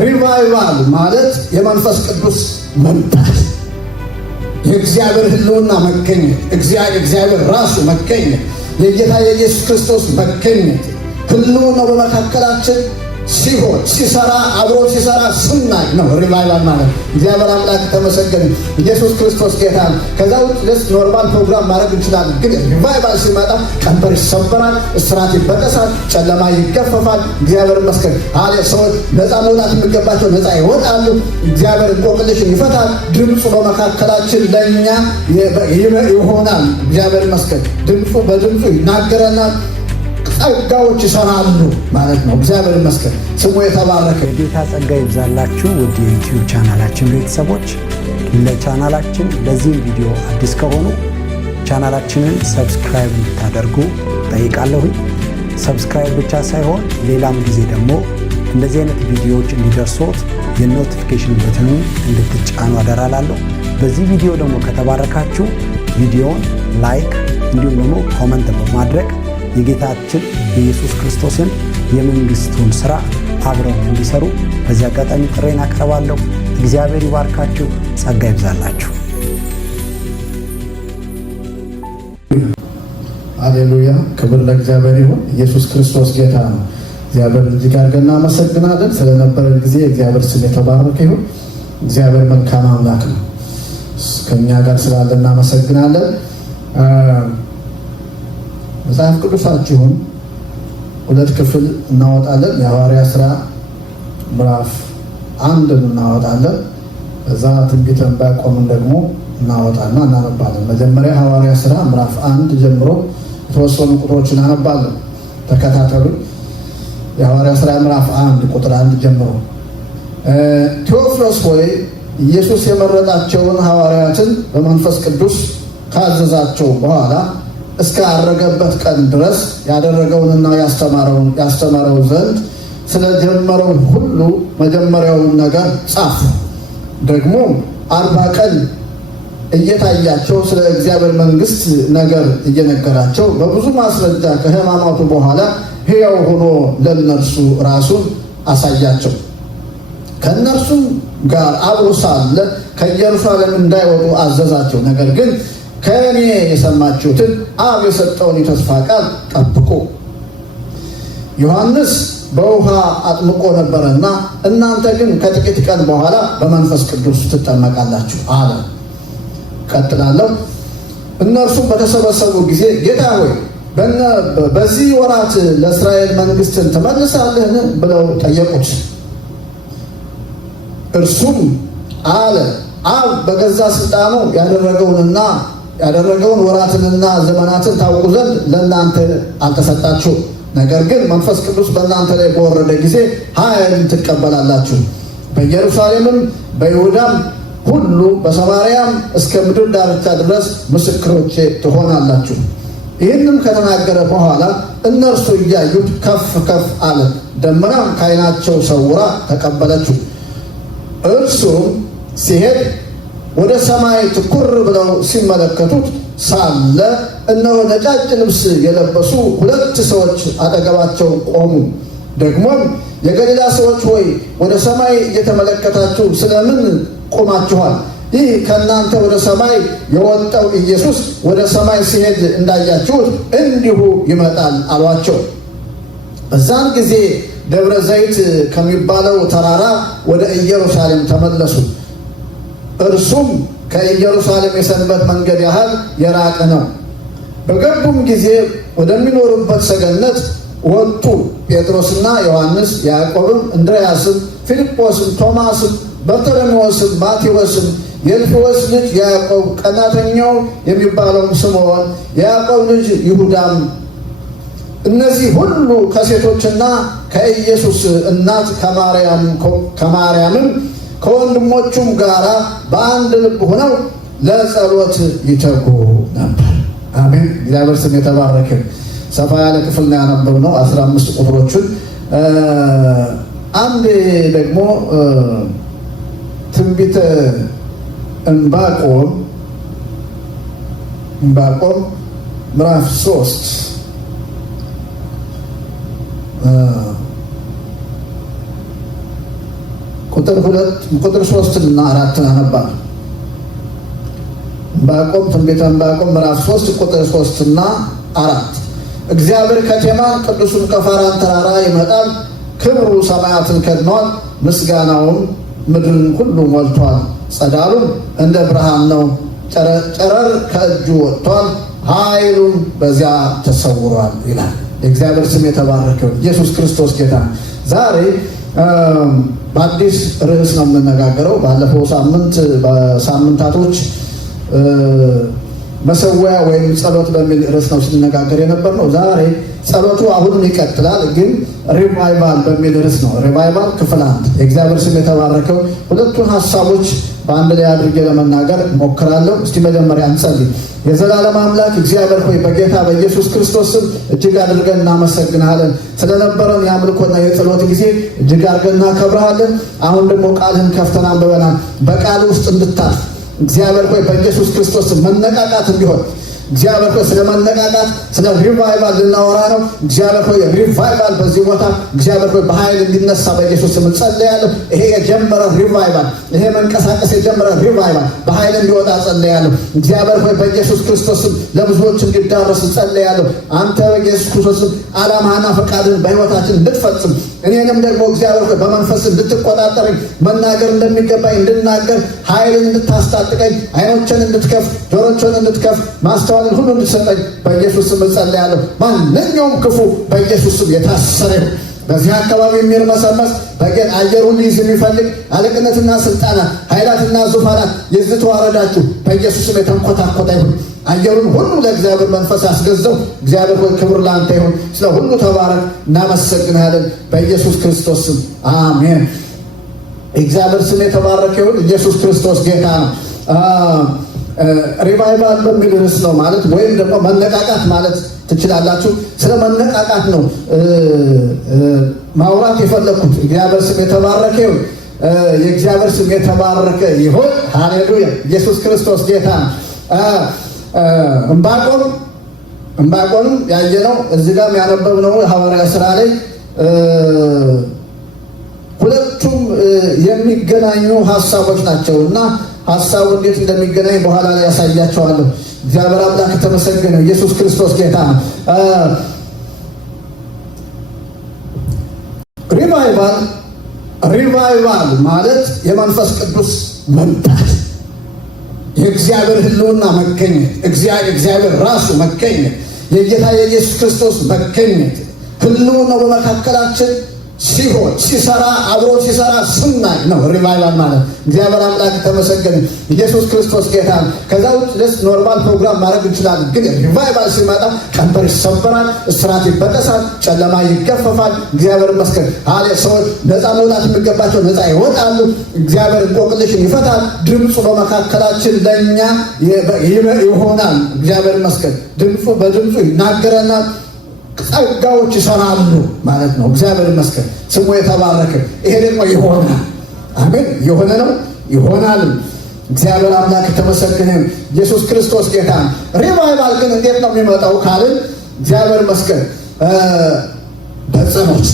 ሪቫይቫል ማለት የመንፈስ ቅዱስ መምጣት፣ የእግዚአብሔር ሕልውና መገኘት፣ እግዚአብሔር ራሱ መገኘት፣ የጌታ የኢየሱስ ክርስቶስ መገኘት፣ ሕልውናው በመካከላችን ሲሆን ሲሰራ አብሮ ሲሰራ ስናይ ነው ሪቫይቫል ማለት። እግዚአብሔር አምላክ ተመሰገነ። ኢየሱስ ክርስቶስ ጌታ ነው። ከዛ ውጭ ደስ ኖርማል ፕሮግራም ማድረግ እንችላለን። ግን ሪቫይቫል ሲመጣ ቀንበር ይሰበራል፣ እስራት ይበጠሳል፣ ጨለማ ይገፈፋል። እግዚአብሔር ይመስገን። ሰዎች ነፃ መውጣት የሚገባቸው ነፃ ይወጣሉ። እግዚአብሔር እንቆቅልሽን ይፈታል። ድምፁ በመካከላችን ለእኛ ይሆናል። እግዚአብሔር ይመስገን። በድምፁ ይናገረናል። ጸጋዎች ይሰራሉ ማለት ነው። እግዚአብሔር ይመስገን፣ ስሙ የተባረከ። የጌታ ጸጋ ይብዛላችሁ ውድ የዩቲዩብ ቻናላችን ቤተሰቦች። ለቻናላችን ለዚህም ቪዲዮ አዲስ ከሆኑ ቻናላችንን ሰብስክራይብ እንድታደርጉ ጠይቃለሁኝ። ሰብስክራይብ ብቻ ሳይሆን ሌላም ጊዜ ደግሞ እንደዚህ አይነት ቪዲዮዎች እንዲደርሶት የኖቲፊኬሽን በተኑን እንድትጫኑ አደራላለሁ። በዚህ ቪዲዮ ደግሞ ከተባረካችሁ ቪዲዮውን ላይክ እንዲሁም ደግሞ ኮመንት በማድረግ የጌታችን የኢየሱስ ክርስቶስን የመንግስቱን ሥራ አብረው እንዲሰሩ በዚህ አጋጣሚ ጥሬን አቀርባለሁ። እግዚአብሔር ይባርካችሁ፣ ጸጋ ይብዛላችሁ። ሃሌሉያ! ክብር ለእግዚአብሔር ይሁን። ኢየሱስ ክርስቶስ ጌታ ነው። እግዚአብሔር እጅግ አድርገን እናመሰግናለን። ስለነበረን ጊዜ እግዚአብሔር ስም የተባረከ ይሁን። እግዚአብሔር መልካም አምላክ ነው። ከእኛ ጋር ስላለ እናመሰግናለን። መጽሐፍ ቅዱሳችሁን ሁለት ክፍል እናወጣለን። የሐዋርያት ሥራ ምዕራፍ 1 እናወጣለን። እዛ ትንቢተ ዕንባቆምን ደግሞ እናወጣና እናነባለን። መጀመሪያ ሐዋርያት ሥራ ምዕራፍ 1 ጀምሮ የተወሰኑ ቁጥሮችን አነባለን። ተከታተሉ። የሐዋርያት ሥራ ምዕራፍ 1 ቁጥር 1 ጀምሮ ቴዎፍሎስ ሆይ ኢየሱስ የመረጣቸውን ሐዋርያትን በመንፈስ ቅዱስ ካዘዛቸው በኋላ እስከ አረገበት ቀን ድረስ ያደረገውንና ያስተማረው ዘንድ ስለጀመረው ሁሉ መጀመሪያውን ነገር ጻፉ። ደግሞ 40 ቀን እየታያቸው ስለ እግዚአብሔር መንግሥት ነገር እየነገራቸው በብዙ ማስረጃ ከሕማማቱ በኋላ ሕያው ሆኖ ለእነርሱ ራሱን አሳያቸው። ከእነርሱም ጋር አብሮ ሳለ ከኢየሩሳሌም እንዳይወጡ አዘዛቸው። ነገር ግን ከእኔ የሰማችሁትን አብ የሰጠውን የተስፋ ቃል ጠብቁ። ዮሐንስ በውሃ አጥምቆ ነበረና እናንተ ግን ከጥቂት ቀን በኋላ በመንፈስ ቅዱስ ትጠመቃላችሁ አለ። ቀጥላለሁ። እነርሱም በተሰበሰቡ ጊዜ ጌታ ሆይ በዚህ ወራት ለእስራኤል መንግሥትን ትመልሳለህን ብለው ጠየቁት። እርሱም አለ አብ በገዛ ስልጣኑ ያደረገውን ወራትንና ዘመናትን ታውቁ ዘንድ ለእናንተ አልተሰጣችሁም። ነገር ግን መንፈስ ቅዱስ በእናንተ ላይ በወረደ ጊዜ ኃይልን ትቀበላላችሁ። በኢየሩሳሌምም በይሁዳም ሁሉ በሰማርያም እስከ ምድር ዳርቻ ድረስ ምስክሮቼ ትሆናላችሁ። ይህንም ከተናገረ በኋላ እነርሱ እያዩት ከፍ ከፍ አለ፣ ደመናም ከዓይናቸው ሰውራ ተቀበለችው። እርሱም ሲሄድ ወደ ሰማይ ትኩር ብለው ሲመለከቱት ሳለ እነሆ ነጫጭ ልብስ የለበሱ 2 ሰዎች አጠገባቸው ቆሙ። ደግሞም የገሊላ ሰዎች ሆይ ወደ ሰማይ እየተመለከታችሁ ስለምን ቆማችኋል? ይህ ከእናንተ ወደ ሰማይ የወጣው ኢየሱስ ወደ ሰማይ ሲሄድ እንዳያችሁት እንዲሁ ይመጣል አሏቸው። በዛን ጊዜ ደብረ ዘይት ከሚባለው ተራራ ወደ ኢየሩሳሌም ተመለሱ። እርሱም ከኢየሩሳሌም የሰንበት መንገድ ያህል የራቀ ነው። በገቡም ጊዜ ወደሚኖሩበት ሰገነት ወጡ። ጴጥሮስና ዮሐንስ፣ ያዕቆብም፣ እንድርያስም፣ ፊልጶስም፣ ቶማስም፣ በርተሎሜዎስም፣ ማቴዎስም፣ የእልፍዮስ ልጅ ያዕቆብ፣ ቀናተኛው የሚባለውም ስምዖን፣ የያዕቆብ ልጅ ይሁዳም፣ እነዚህ ሁሉ ከሴቶችና ከኢየሱስ እናት ከማርያምም ከወንድሞቹም ጋር በአንድ ልብ ሆነው ለጸሎት ይተጉ ነበር። አሜን። እግዚአብሔር ስም የተባረከ። ሰፋ ያለ ክፍል ነው ያነበብነው 15 ቁጥሮችን። አንድ ደግሞ ትንቢተ ዕንባቆም ምዕራፍ 3 ቁጥር 3 እና 4 አነባለሁ። ዕንባቆም ትንቢተ ዕንባቆም ምዕራፍ 3 ቁጥር 3 እና 4 እግዚአብሔር ከቴማን ቅዱሱን ከፋራን ተራራ ይመጣል። ክብሩ ሰማያትን ከድኗል፣ ምስጋናውን ምድርን ሁሉ ሞልቷል። ጸዳሉም እንደ ብርሃን ነው፣ ጨረር ከእጁ ወጥቷል፣ ኃይሉም በዚያ ተሰውሯል ይላል። የእግዚአብሔር ስም የተባረከው ኢየሱስ ክርስቶስ ጌታ። ዛሬ በአዲስ ርዕስ ነው የምንነጋገረው። ባለፈው በሳምንታቶች መሰዊያ ወይም ጸሎት በሚል ርዕስ ነው ስንነጋገር የነበር ነው። ዛሬ ጸሎቱ አሁንም ይቀጥላል፣ ግን ሪቫይቫል በሚል ርዕስ ነው። ሪቫይቫል ክፍል 1። የእግዚአብሔር ስም የተባረከው። ሁለቱን ሀሳቦች በአንድ ላይ አድርጌ ለመናገር ሞክራለሁ። እስቲ መጀመሪያ እንጸልይ። የዘላለም አምላክ እግዚአብሔር ሆይ በጌታ በኢየሱስ ክርስቶስ ስም እጅግ አድርገን እናመሰግናለን። ስለነበረን የአምልኮና የጸሎት ጊዜ እጅግ አድርገን እናከብረሃለን። አሁን ደግሞ ቃልህን ከፍተን አንብበናል። በቃል ውስጥ እንድታልፍ እግዚአብሔር ሆይ በኢየሱስ ክርስቶስ መነቃቃት እንዲሆን እግዚአብሔር ሆይ ስለ መነቃቃት ስለ ሪቫይቫል ልናወራ ነው። እግዚአብሔር ሆይ ሪቫይቫል በዚህ ቦታ እግዚአብሔር ሆይ በኃይል እንዲነሳ በኢየሱስ ስም ጸልያለሁ። ይሄ የጀመረ ሪቫይቫል፣ ይሄ መንቀሳቀስ የጀመረ ሪቫይቫል በኃይል እንዲወጣ ጸልያለሁ። እግዚአብሔር ሆይ በኢየሱስ ክርስቶስ ስም ለብዙዎች እንዲዳረስ ጸልያለሁ። አንተ በኢየሱስ ክርስቶስ ስም ዓላማህና ፈቃድህን በሕይወታችን እንድትፈጽም እኔንም ደግሞ እግዚአብሔር ሆይ በመንፈስ እንድትቆጣጠረኝ መናገር እንደሚገባኝ እንድናገር ኃይልን እንድታስታጥቀኝ ዓይኖችን እንድትከፍት ጆሮችን እንድትከፍት ማስተዋልን ሁሉ እንድትሰጠኝ በኢየሱስ ስም ጸልያለሁ። ማንኛውም ክፉ በኢየሱስ ስም የታሰረ ይሁን። በዚህ አካባቢ የሚርመሰመስ በጌጥ አየሩን ሊይዝ የሚፈልግ አለቅነትና ስልጣናት፣ ኃይላትና ዙፋናት የዚህ ተዋረዳችሁ በኢየሱስ ስም የተንኮታኮታ ይሁን። አየሩን ሁሉ ለእግዚአብሔር መንፈስ አስገዘው። እግዚአብሔር ሆይ ክብር ለአንተ ይሁን። ስለ ሁሉ ተባረክ፣ እናመሰግናለን በኢየሱስ ክርስቶስ ስም አሜን። እግዚአብሔር ስም የተባረከ ይሁን። ኢየሱስ ክርስቶስ ጌታ ነው። ሪቫይቫል በሚል ርዕስ ነው ማለት ወይም ደግሞ መነቃቃት ማለት ትችላላችሁ። ስለ መነቃቃት ነው ማውራት የፈለኩት። እግዚአብሔር ስም የተባረከ ይሁን። የእግዚአብሔር ስም የተባረከ ይሁን። ሃሌሉያ። ኢየሱስ ክርስቶስ ጌታ ነው። ዕንባቆም ያየነው እዚህ ጋር ያነበብነው ሐዋርያ ሥራ ላይ ሁለቱም የሚገናኙ ሀሳቦች ናቸው እና ሀሳቡ እንዴት እንደሚገናኝ በኋላ ላይ ያሳያቸዋለሁ። እግዚአብሔር አምላክ የተመሰገነ ኢየሱስ ክርስቶስ ጌታ ነው። ሪቫይቫል ማለት የመንፈስ ቅዱስ መምጣት፣ የእግዚአብሔር ሕልውና መገኘት፣ እግዚአብሔር ራሱ መገኘት፣ የጌታ የኢየሱስ ክርስቶስ መገኘት፣ ሕልውናው በመካከላችን ሲሆን ሲሰራ አብሮ ሲሰራ ስናይ ነው ሪቫይቫል ማለት። እግዚአብሔር አምላክ ተመሰገነ። ኢየሱስ ክርስቶስ ጌታ ነው። ከዛ ውጭ ደስ ኖርማል ፕሮግራም ማድረግ እንችላለን፣ ግን ሪቫይቫል ሲመጣ ቀንበር ይሰበራል፣ እስራት ይበጠሳል፣ ጨለማ ይገፈፋል። እግዚአብሔር ይመስገን። ሰዎች ነፃ መውጣት የሚገባቸው ነፃ ይወጣሉ። እግዚአብሔር እንቆቅልሽን ይፈታል። ድምፁ በመካከላችን ለእኛ ይሆናል። እግዚአብሔር ይመስገን። በድምፁ ይናገረናል። ጸጋዎች ይሰራሉ ማለት ነው። እግዚአብሔር ይመስገን፣ ስሙ የተባረከ። ይሄ ደግሞ ይሆናል። አሜን። የሆነ ነው ይሆናል። እግዚአብሔር አምላክ የተመሰገነ። ኢየሱስ ክርስቶስ ጌታ። ሪቫይቫል ግን እንዴት ነው የሚመጣው ካልን እግዚአብሔር ይመስገን በጸሎት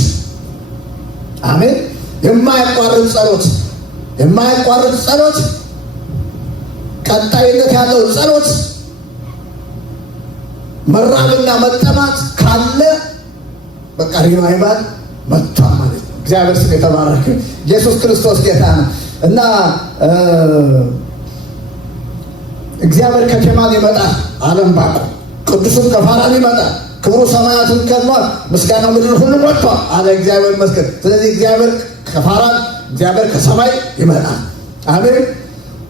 አሜን። የማያቋርጥ ጸሎት፣ ቀጣይነት ያለው ጸሎት፣ መራብና መጠማት ካለ በቃ ሪቫይቫል መጥቷል ማለት ነው። እግዚአብሔር ስም የተባረከ። ኢየሱስ ክርስቶስ ጌታ ነው እና እግዚአብሔር ከቴማን ይመጣል አለም ባቆ ቅዱሱም ከፋራን ይመጣል። ክብሩ ሰማያትን ከድኗል፣ ምስጋናው ምድርን ሁሉ ሞልቷል አለ እግዚአብሔር ይመስገን። ስለዚህ እግዚአብሔር ከፋራን እግዚአብሔር ከሰማይ ይመጣል። አሜን።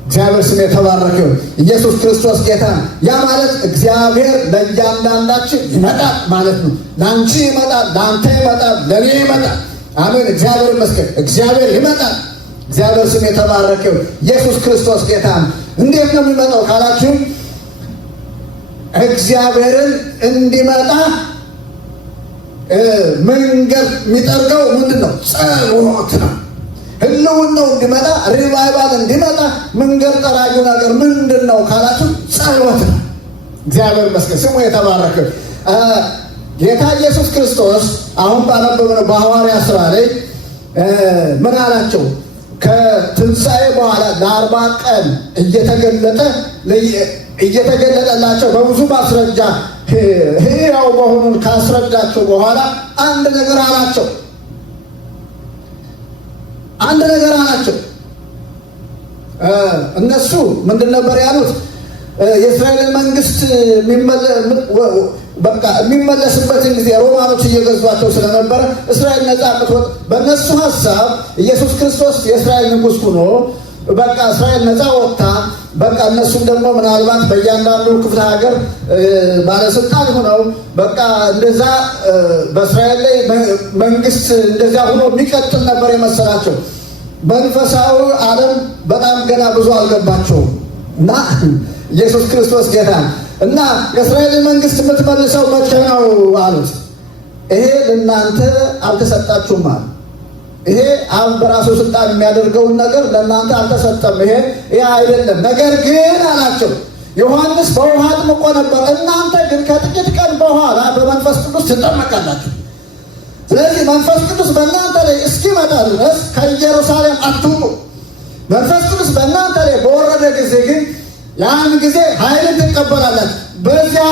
እግዚአብሔር ስም የተባረከ። ኢየሱስ ክርስቶስ ጌታ። ያ ማለት እግዚአብሔር ለእያንዳንዳችን ይመጣል ማለት ነው። ለአንቺ ይመጣል፣ ለአንተ ይመጣል፣ ለእኔ ይመጣል። አሜን። እግዚአብሔር ይመስገን። እግዚአብሔር ይመጣል። እግዚአብሔር ስም የተባረከ። ኢየሱስ ክርስቶስ ጌታ። እንዴት ነው የሚመጣው ካላችሁ እግዚአብሔርን እንዲመጣ መንገድ የሚጠርገው ምንድን ነው? ጸሎት ነው። ህልውናው እንዲመጣ ሪቫይቫል እንዲመጣ መንገድ ጠራጊ ነገር ምንድን ነው ካላችሁ ጸሎት ነው። እግዚአብሔር ይመስገን፣ ስሙ የተባረከ። ጌታ ኢየሱስ ክርስቶስ አሁን ባነበብነው በሐዋርያ ሥራ ላይ ምን አላቸው? ከትንሣኤ በኋላ ለ40 ቀን እየተገለጠላቸው በብዙ ማስረጃ ሕያው መሆኑን ካስረዳቸው በኋላ አንድ ነገር አላቸው። እነሱ ምንድን ነበር ያሉት? የእስራኤልን መንግስት የሚመለስበትን ጊዜ ሮማኖች እየገዟቸው ስለነበረ እስራኤል ነፃ ምትወጥ በእነሱ ሀሳብ ኢየሱስ ክርስቶስ የእስራኤል ንጉሥ ሆኖ በቃ እስራኤል ነፃ ወጥታ በቃ እነሱም ደግሞ ምናልባት በእያንዳንዱ ክፍለ ሀገር ባለስልጣን ሆነው በቃ እንደዛ በእስራኤል ላይ መንግስት እንደዛ ሆኖ የሚቀጥል ነበር የመሰላቸው። መንፈሳዊ ዓለም በጣም ገና ብዙ አልገባቸውም እና ኢየሱስ ክርስቶስ ጌታ እና የእስራኤል መንግስት የምትመልሰው መቼ ነው አሉት። ይሄ ለእናንተ አልተሰጣችሁም አሉ። ይሄ አብ በራሱ ስልጣን የሚያደርገውን ነገር ለእናንተ አልተሰጠም። ይሄ አይደለም። ነገር ግን አላቸው ዮሐንስ በውሃ አጥምቆ ነበር፣ እናንተ ግን ከጥቂት ቀን በኋላ በመንፈስ ቅዱስ ትጠመቃላችሁ። ስለዚህ መንፈስ ቅዱስ በእናንተ ላይ እስኪመጣ ድረስ ከኢየሩሳሌም አትውጡ። መንፈስ ቅዱስ በእናንተ ላይ በወረደ ጊዜ ግን ያን ጊዜ ኃይልን ትቀበላላችሁ። በዚያ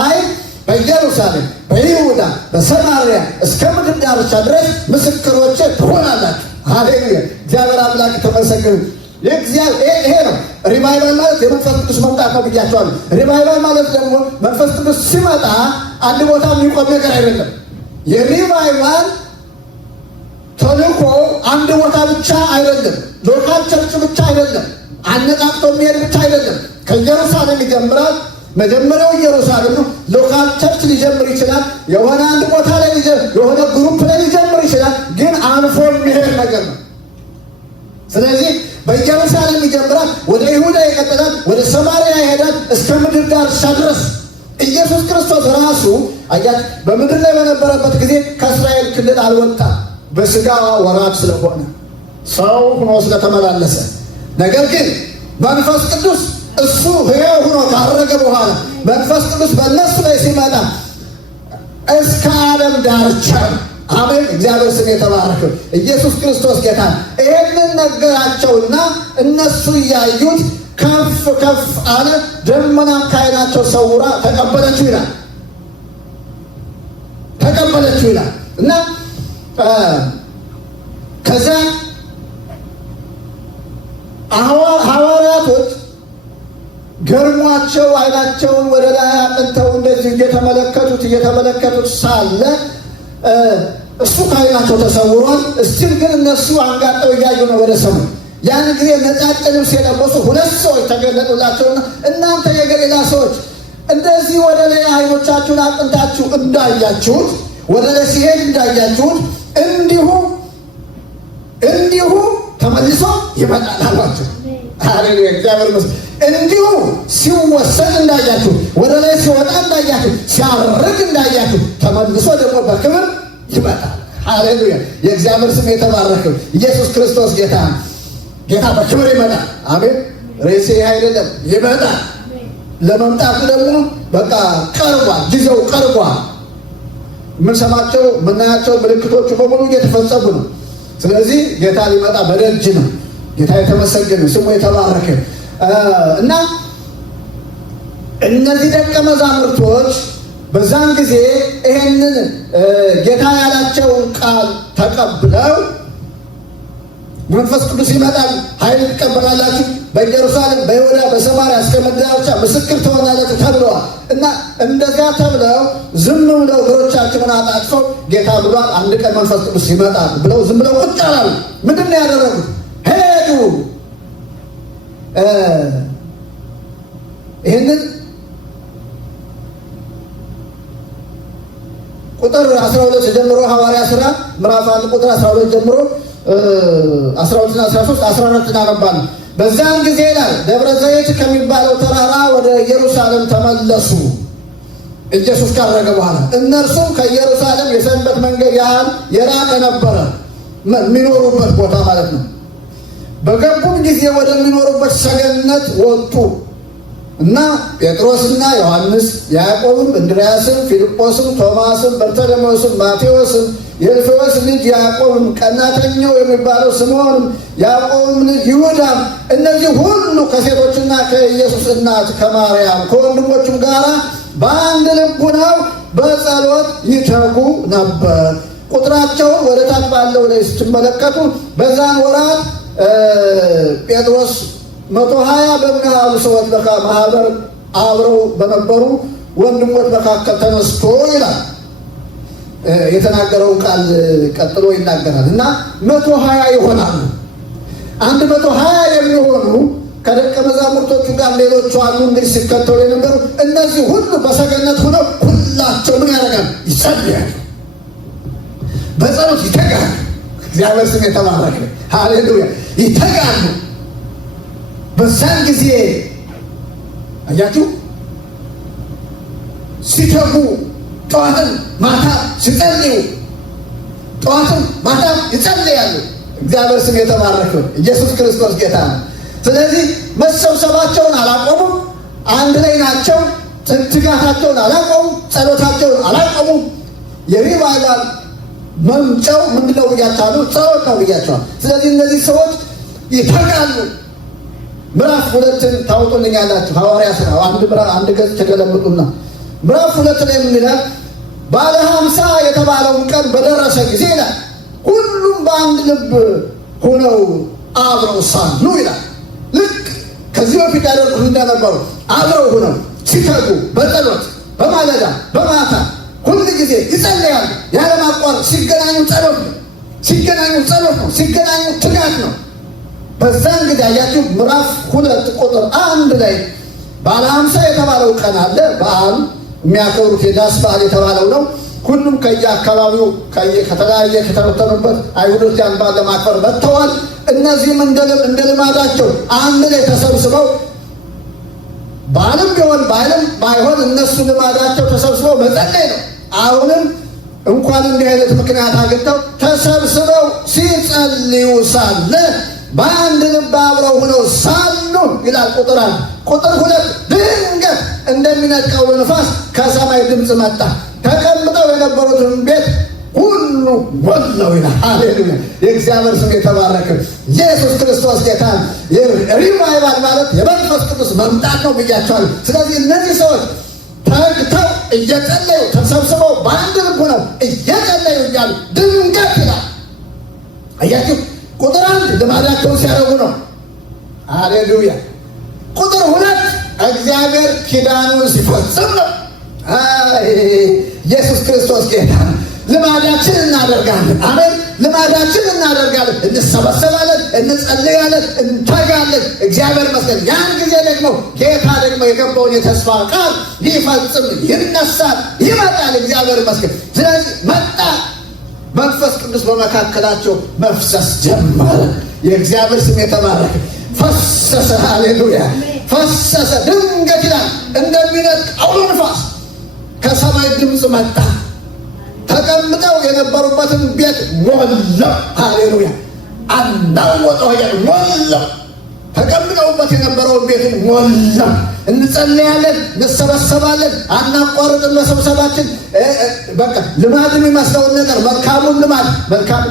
ኃይል በኢየሩሳሌም፣ በይሁዳ፣ በሰማርያ እስከ ምድር ዳርቻ ድረስ ምስክሮቼ ትሆናላችሁ። ሃሌሉያ! እግዚአብሔር አምላክ ተመሰገነ። ይሄ ነው ሪቫይቫል ማለት የመንፈስ ቅዱስ መምጣት ነው ብያቸዋለሁ። ሪቫይቫል ማለት ደግሞ መንፈስ ቅዱስ ሲመጣ አንድ ቦታ የሚቆም ነገር አይደለም። የሪቫይቫል ተልእኮ አንድ ቦታ ብቻ አይደለም፣ ሎካል ቸርች ብቻ አይደለም፣ አነቃቅቶ የሚሄድ ብቻ አይደለም። ከኢየሩሳሌም ይጀምራል። መጀመሪያው ኢየሩሳሌም ነው። ሎካል ቸርች ሊጀምር ይችላል። የሆነ አንድ ቦታ ላይ የሆነ ግሩፕ ላይ ሊጀምር ይችላል። ግን አልፎ የሚሄድ ነገር ነው። ስለዚህ በኢየሩሳሌም ይጀምራል፣ ወደ ይሁዳ ይቀጥላል፣ ወደ ሰማርያ ይሄዳል፣ እስከ ምድር ዳርቻ ድረስ። ኢየሱስ ክርስቶስ ራሱ አያት በምድር ላይ በነበረበት ጊዜ ከእስራኤል ክልል አልወጣም፣ በስጋ ወራት ስለሆነ ሰው ሆኖ ስለተመላለሰ። ነገር ግን መንፈስ ቅዱስ እሱ ሕያው ሆኖ ካረገ በኋላ መንፈስ ቅዱስ በእነሱ ላይ ሲመጣ እስከ ዓለም ዳርቻ። አሜን። እግዚአብሔር ስም የተባረከ። ኢየሱስ ክርስቶስ ጌታ። ይህንን ነገራቸውና እነሱ እያዩት ከፍ ከፍ አለ፣ ደመናም ከዓይናቸው ሰውራ ተቀበለችው ይላል። እና ከዛ ሐዋርያቶች ገርሟቸው ዓይናቸውን ወደ ላይ አቅንተው እንደዚህ እየተመለከቱት ሳለ እሱ ከዓይናቸው ተሰውሯል። እስቲል ግን እነሱ አንጋጠው እያዩ ነው ወደ ሰማይ። ያን ጊዜ ነጫጭ ልብስ የለበሱ 2 ሰዎች ተገለጡላቸውና እናንተ የገሊላ ሰዎች እንደዚህ ወደ ላይ ዓይኖቻችሁን አቅንታችሁ እንዳያችሁት፣ ወደ ላይ ሲሄድ እንዳያችሁት እንዲሁ ተመልሶ ይመጣል አሏቸው። ሃሌሉያ! እግዚአብሔር ይመስገን። እንዲሁ ሲወሰድ እንዳያችሁ፣ ወደ ላይ ሲወጣ እንዳያችሁ፣ ሲያርግ እንዳያችሁ ተመልሶ ደግሞ በክብር ይመጣል። ሃሌሉያ! የእግዚአብሔር ስም የተባረከ። ኢየሱስ ክርስቶስ ጌታ በክብር ይመጣል። አሜን። ሬሴ አይደለም፣ ይመጣል። ለመምጣቱ ደግሞ በቃ ቀርቧል፣ ጊዜው ቀርቧል። የምንሰማቸው የምናያቸው ምልክቶቹ በሙሉ እየተፈጸሙ ነው። ስለዚህ ጌታ ሊመጣ በደጅ ነው። ጌታ የተመሰገነ ስሙ የተባረከ እና እነዚህ ደቀ መዛሙርቶች በዛን ጊዜ ይሄንን ጌታ ያላቸውን ቃል ተቀብለው መንፈስ ቅዱስ ይመጣል፣ ኃይል ትቀበላላችሁ፣ በኢየሩሳሌም፣ በይሁዳ፣ በሰማርያ እስከ ምድር ዳርቻ ምስክር ትሆናላችሁ ተብለዋል። እና እንደዚያ ተብለው ዝም ብለው እግሮቻቸውን አጣጥፈው ጌታ ብሏል አንድ ቀን መንፈስ ቅዱስ ይመጣል ብለው ዝም ብለው ቁጭ አላሉ። ምንድን ነው ያደረጉት? ሄዱ። ይህንን ቁጥር 12 ጀምሮ ሐዋርያ ሥራ ምዕራፍ 1 ቁጥር 12 ጀምሮ 12 እና 13 14 እናነባለን። በዛን ጊዜ ላይ ደብረ ዘይት ከሚባለው ተራራ ወደ ኢየሩሳሌም ተመለሱ። ኢየሱስ ካረገ በኋላ እነርሱም ከኢየሩሳሌም የሰንበት መንገድ ያህል የራቀ ነበረ፣ የሚኖሩበት ቦታ ማለት ነው። በገቡም ጊዜ ወደሚኖሩበት ሰገነት ወጡ እና ጴጥሮስና ዮሐንስ፣ ያዕቆብም፣ እንድርያስም፣ ፊልጶስም፣ ቶማስም፣ በርተሎሜዎስም፣ ማቴዎስም፣ የእልፍዮስ ልጅ ያዕቆብም፣ ቀናተኛው የሚባለው ስምዖንም፣ ያዕቆብም ልጅ ይሁዳም፣ እነዚህ ሁሉ ከሴቶችና ከኢየሱስ እናት ከማርያም ከወንድሞቹም ጋር በአንድ ልብ ሆነው በጸሎት ይተጉ ነበር። ቁጥራቸውን ወደ ታች ባለው ላይ ስትመለከቱ በዛን ወራት ጴጥሮስ 120 በሚያህሉ ሰዎች ማህበር አብረው በነበሩ ወንድሞች መካከል ተነስቶ ይላል የተናገረውን ቃል ቀጥሎ ይናገራል። እና 120 ይሆናሉ። 120 የሚሆኑ ከደቀ መዛሙርቶቹ ጋር ሌሎቹ አሉ እንግዲህ ሲከተሉ የነበሩ እነዚህ ሁሉ በሰገነት ሆነው ሁላቸው ምን ያደርጋሉ? ይጸልያሉ፣ በጸሎት ይተጋሉ። እግዚአብሔር ስም የተባረከ ሃሌሉያ። ይተጋሉ። በዛን ጊዜ አያችሁ ሲተጉ ጠዋትም ማታ ሲጸልዩ ጠዋትም ማታም ይጸልያሉ። እግዚአብሔር ስም የተባረከ ኢየሱስ ክርስቶስ ጌታ ነው። ስለዚህ መሰብሰባቸውን አላቆሙም። አንድ ላይ ናቸው። ትጋታቸውን አላቆሙም። ጸሎታቸውን አላቆሙም። የሪቫይቫል መምጫው ምንድነው ብያቸዋለሁ? ጸሎት ነው ብያቸዋል። ስለዚህ እነዚህ ሰዎች ይተጋሉ። ምዕራፍ 2 ታውጡልኛላችሁ። ሐዋርያ ሥራ አንድ ገጽ ተገለብጡና ምዕራፍ 2 ላይ ምን ይላል? ባለ 50 የተባለውን ቀን በደረሰ ጊዜ ይላል ሁሉም በአንድ ልብ ሆነው አብረው ሳሉ ይላል። ልክ ከዚህ በፊት ያደርጉት እንደነበሩ አብረው ሆነው ሲተጉ በጸሎት በማለዳ በማታ ሁሉ ጊዜ ይጸልያሉ ያለማቋረጥ። ሲገናኙ ጸሎት ነው፣ ሲገናኙ ጸሎት ነው፣ ሲገናኙ ትጋት ነው። በዛን ጊዜ አያችሁ ምዕራፍ 2 ቁጥር 1 ላይ ባለ 50 የተባለው ቀን አለ። በዓል የሚያከብሩት የዳስ በዓል የተባለው ነው። ሁሉም ከየአካባቢው ከተለያየ ከተበተኑበት አይሁዶች ያን በዓል ለማክበር መጥተዋል። እነዚህም እንደ ልማዳቸው አንድ ላይ ተሰብስበው በዓልም ቢሆን በዓልም ባይሆን እነሱ ልማዳቸው ተሰብስበው መጸለይ ነው። አሁንም እንኳን እንዲህ አይነት ምክንያት አግኝተው ተሰብስበው ሲጸልዩ ሳለ በአንድ ልብ አብረው ሆነው ሳሉ ይላል ቁጥር 1። ቁጥር 2 ድንገት እንደሚነጥቀው ነፋስ ከሰማይ ድምፅ መጣ፣ ተቀምጠው የነበሩትን ቤት ሁሉ ሞላው ይላል። ሃሌሉያ! የእግዚአብሔር ስም የተባረከ። ኢየሱስ ክርስቶስ ጌታ። ሪቫይቫል ማለት የመንፈስ ቅዱስ መምጣት ነው ብያቸዋል። ስለዚህ እነዚህ ሰዎች ተግተው እየጸለዩ ተሰብስበው በአንድ ልብ ሆነው እየጸለዩ እያሉ ድንገት ይላል አያችሁ። ቁጥር 1 ልማዳቸውን ሲያደርጉ ነው። ሃሌሉያ! ቁጥር 2 እግዚአብሔር ኪዳኑን ሲፈጽም ነው። ኢየሱስ ክርስቶስ ጌታ። ልማዳችን እናደርጋለን። አሜን። ልማዳችን እናደርጋለን። እንሰበሰባለን፣ እንጸልያለን፣ እንተጋለን። እግዚአብሔር ይመስገን። ያን ጊዜ ደግሞ ጌታ ደግሞ የገባውን የተስፋ ቃል ሊፈጽም ይነሳል፣ ይመጣል። እግዚአብሔር ይመስገን። ስለዚህ መጣ። መንፈስ ቅዱስ በመካከላቸው መፍሰስ ጀመረ። የእግዚአብሔር ስም የተባረከ። ፈሰሰ። ሃሌሉያ! ፈሰሰ። ድንገት ይላል እንደሚነጥቅ አውሎ ነፋስ ከሰማይ ድምፅ መጣ። ተቀምጠው የነበሩበትን ቤት ሞላው። ሃሌሉያ! አናወጠው። ሞላው። ተቀምጠውበት የነበረውን ቤት ሞላው። እንጸልያለን፣ እንሰበሰባለን፣ አናቋርጥም መሰብሰባችን። በቃ ልማድ የሚመስለውን ነገር መልካም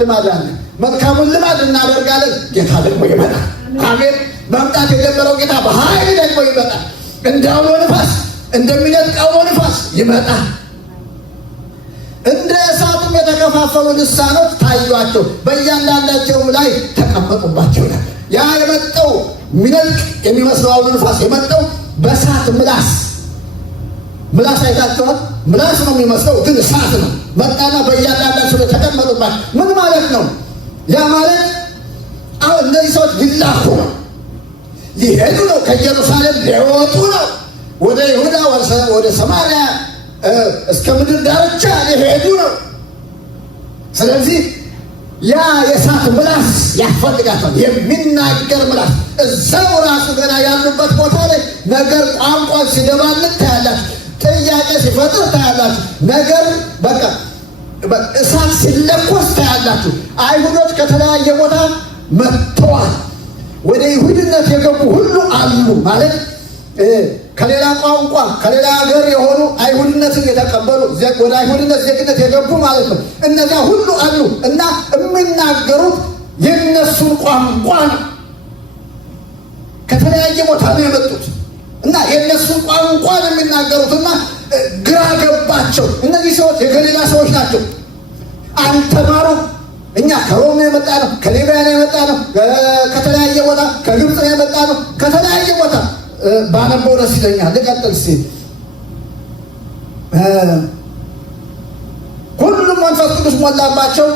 ልማድ አለ። መልካሙን ልማድ እናደርጋለን። ጌታ ደግሞ ይመጣል። አሜን። መምጣት የጀመረው ጌታ በኃይል ደግሞ ይመጣል። እንደ አውሎ ነፋስ፣ እንደሚነጥቅ አውሎ ነፋስ ይመጣል። እንደ እሳትም የተከፋፈሉ ልሳኖች ታዩአቸው፣ በእያንዳንዳቸውም ላይ ተቀመጡባቸው። ያ የመጣው የሚነጥቅ የሚመስለው አውሎ ነፋስ የመጣው በእሳት ምላስ አይታችኋል። ምላስ ነው የሚመስለው ግን እሳት ነው። መጣና በእያንዳንዳቸው ላይ ተቀመጡባቸው። ምን ማለት ነው? ያ ማለት አሁን እነዚህ ሰዎች ሊላኩ ነው፣ ሊሄዱ ነው፣ ከኢየሩሳሌም ሊወጡ ነው፣ ወደ ይሁዳ ወደ ሰማርያ እስከ ምድር ዳርቻ ሊሄዱ ነው። ስለዚህ ያ የእሳት ምላስ ያስፈልጋቸዋል። የሚናገር ምላስ እዛው ራሱ ገና ያሉበት ቦታ ላይ ነገር ቋንቋ ሲደባልቅ ታያላችሁ። ጥያቄ ሲፈጥር ታያላችሁ። ነገር በቃ እሳት ሲለኮስ ታያላችሁ። አይሁዶች ከተለያየ ቦታ መጥተዋል። ወደ ይሁድነት የገቡ ሁሉ አሉ ማለት ከሌላ ቋንቋ ከሌላ ሀገር የሆኑ አይሁድነትን የተቀበሉ ወደ አይሁድነት ዜግነት የገቡ ማለት ነው። እነዚያ ሁሉ አሉ እና የሚናገሩት የነሱን ቋንቋ ነው። ከተለያየ ቦታ ነው የመጡት እና የነሱን ቋንቋ ነው የሚናገሩትና ግራ ገባቸው። እነዚህ ሰዎች የገሊላ ሰዎች ናቸው። አልተማሩ። እኛ ከሮም ነው የመጣ ነው፣ ከሊቢያ ነው የመጣ ነው፣ ከተለያየ ቦታ ከግብፅ ነው የመጣ ነው፣ ከተለያየ ቦታ ባነበው ደስ ይለኛል። ልቀጥል ሲል ሁሉም መንፈስ ቅዱስ ሞላባቸው፣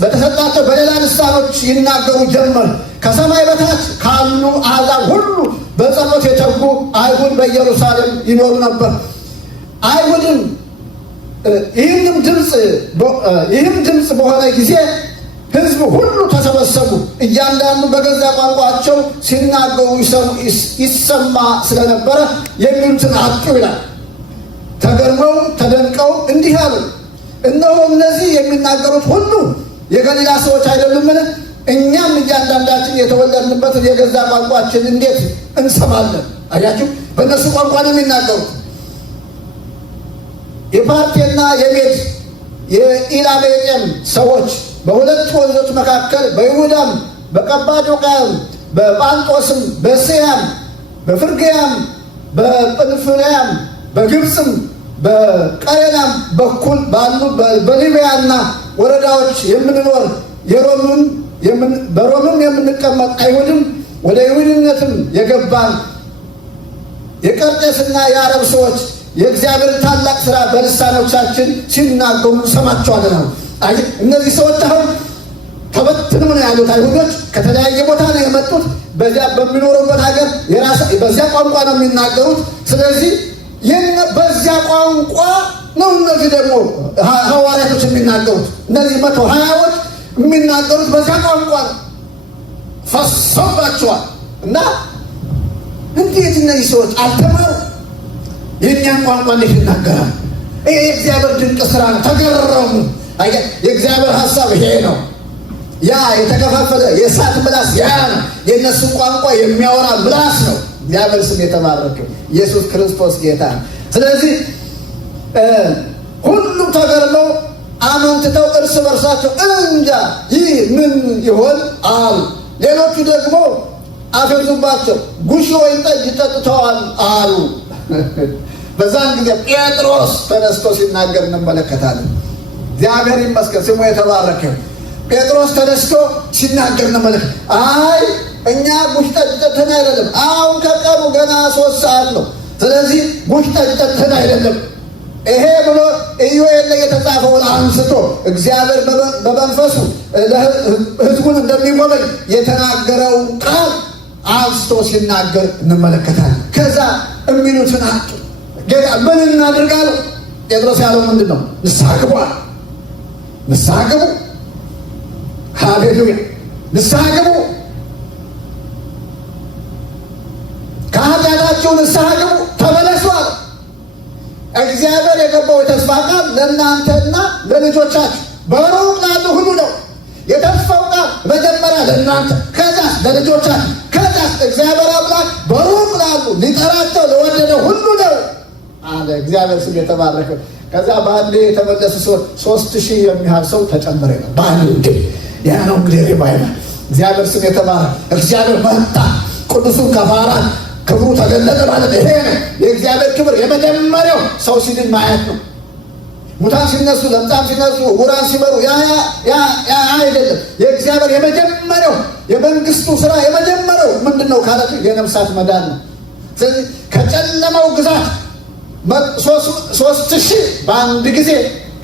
በተሰጣቸው በሌላ ልሳኖች ይናገሩ ጀመር። ከሰማይ በታች ካሉ አሕዛብ ሁሉ በጸሎት የተጉ አይሁድ በኢየሩሳሌም ይኖሩ ነበር። አይሁድም ይህም ድምፅ በሆነ ጊዜ ሕዝብ ሁሉ ተሰበሰቡ። እያንዳንዱ በገዛ ቋንቋቸው ሲናገሩ ይሰማ ስለነበረ የሚሉትን አጡ ይላል። ተገርመው ተደንቀው እንዲህ አሉ፣ እነሆ እነዚህ የሚናገሩት ሁሉ የገሊላ ሰዎች አይደሉምን? እኛም እያንዳንዳችን የተወለድንበትን የገዛ ቋንቋችን እንዴት እንሰማለን? አያችሁ፣ በእነሱ ቋንቋ ነው የሚናገሩት። የፓርቴና የሜድ የኢላሜጤም ሰዎች በሁለት ወንዞች መካከል በይሁዳም በቀጳዶቅያም በጳንጦስም በእስያም በፍርግያም በጵንፍልያም በግብፅም በቀሬናም በኩል ባሉ በሊቢያና ወረዳዎች የምንኖር በሮምም የምንቀመጥ አይሁድም ወደ ይሁድነትም የገባን የቀርጤስና የአረብ ሰዎች የእግዚአብሔርን ታላቅ ሥራ በልሳኖቻችን ሲናገሩ ሰማቸዋለን። እነዚህ ሰዎች አሁን ተበትነው ነው ያሉት። አይሁዶች ከተለያየ ቦታ ነው የመጡት። በዚያ በሚኖሩበት ሀገር በዚያ ቋንቋ ነው የሚናገሩት። ስለዚህ በዚያ ቋንቋ ነው እነዚህ ደግሞ ሐዋርያቶች የሚናገሩት። እነዚህ 120ዎች የሚናገሩት በዚያ ቋንቋ ነው። ፈሶባቸዋል እና እንዴት እነዚህ ሰዎች አልተማሩ? የእኛን ቋንቋ እንዴት ይናገራል? ይሄ የእግዚአብሔር ድንቅ ስራ ነው። ተገረሙ። የእግዚአብሔር ሀሳብ ይሄ ነው። ያ የተከፋፈለ የእሳት ምላስ ያ ነው። የእነሱን ቋንቋ የሚያወራ ምላስ ነው። እግዚአብሔር ስም የተባረከ ኢየሱስ ክርስቶስ ጌታ ነው። ስለዚህ ሁሉም ተገርመው አመንትተው እርስ በርሳቸው እንጃ ይህ ምን ይሆን አሉ። ሌሎቹ ደግሞ አፈዙባቸው፣ ጉሽ ወይን ጠጅ ጠጥተዋል አሉ። በዛን ጊዜ ጴጥሮስ ተነስቶ ሲናገር እንመለከታለን። እግዚአብሔር ይመስገን፣ ስሙ የተባረከ። ጴጥሮስ ተነስቶ ሲናገር እንመለከት። አይ እኛ ጉሽ ጠጅ ጠጥተን አይደለም፣ አሁን ከቀኑ ገና 3 ሰዓት ነው። ስለዚህ ጉሽ ጠጅ ጠጥተን አይደለም። ይሄ ብሎ ኢዮኤል ላይ የተጻፈውን አንስቶ እግዚአብሔር በመንፈሱ ሕዝቡን እንደሚጎበኝ የተናገረው ቃል አንስቶ ሲናገር እንመለከታለን። ከዛ የሚሉትን አጡ። ጌታ ምን እናድርጋለን? ጴጥሮስ ያለው ምንድን ነው? ንስሐ ግቡ። ንስሐ ግቡ። ሃሌሉያ! ንስሐ ግቡ። ከኃጢአታችሁ ንስሐ ግቡ፣ ተመለሱ አለ። እግዚአብሔር የገባው የተስፋ ቃል ለእናንተና ለልጆቻችሁ በሩቅ ላሉ ሁሉ ነው። የተስፋው ቃል መጀመሪያ ለእናንተ፣ ከዛስ ለልጆቻችሁ፣ ከዛስ እግዚአብሔር አምላክ በሩቅ ላሉ ሊጠራቸው ለወደደ ሁሉ ነው አለ። እግዚአብሔር ስም የተባረከ። ከዛ በአንዴ የተመለሱ ሰዎች 3000 የሚያህል ሰው ተጨመረ ነው በአንዴ። ያ ነው እንግዲህ ሪቫይቫል። እግዚአብሔር ስም የተባረከ። እግዚአብሔር መጣ፣ ቅዱሱን ከፋራን ክብሩ ተገለጠ ማለት ይሄ ነው። የእግዚአብሔር ክብር የመጀመሪያው ሰው ሲድን ማየት ነው። ሙታን ሲነሱ፣ ለምጻም ሲነሱ፣ ዕውራን ሲበሩ ያ አይደለም። የእግዚአብሔር የመጀመሪያው የመንግስቱ ስራ የመጀመሪያው ምንድን ነው ካለ የነፍሳት መዳን ነው። ስለዚህ ከጨለማው ግዛት 3000 በአንድ ጊዜ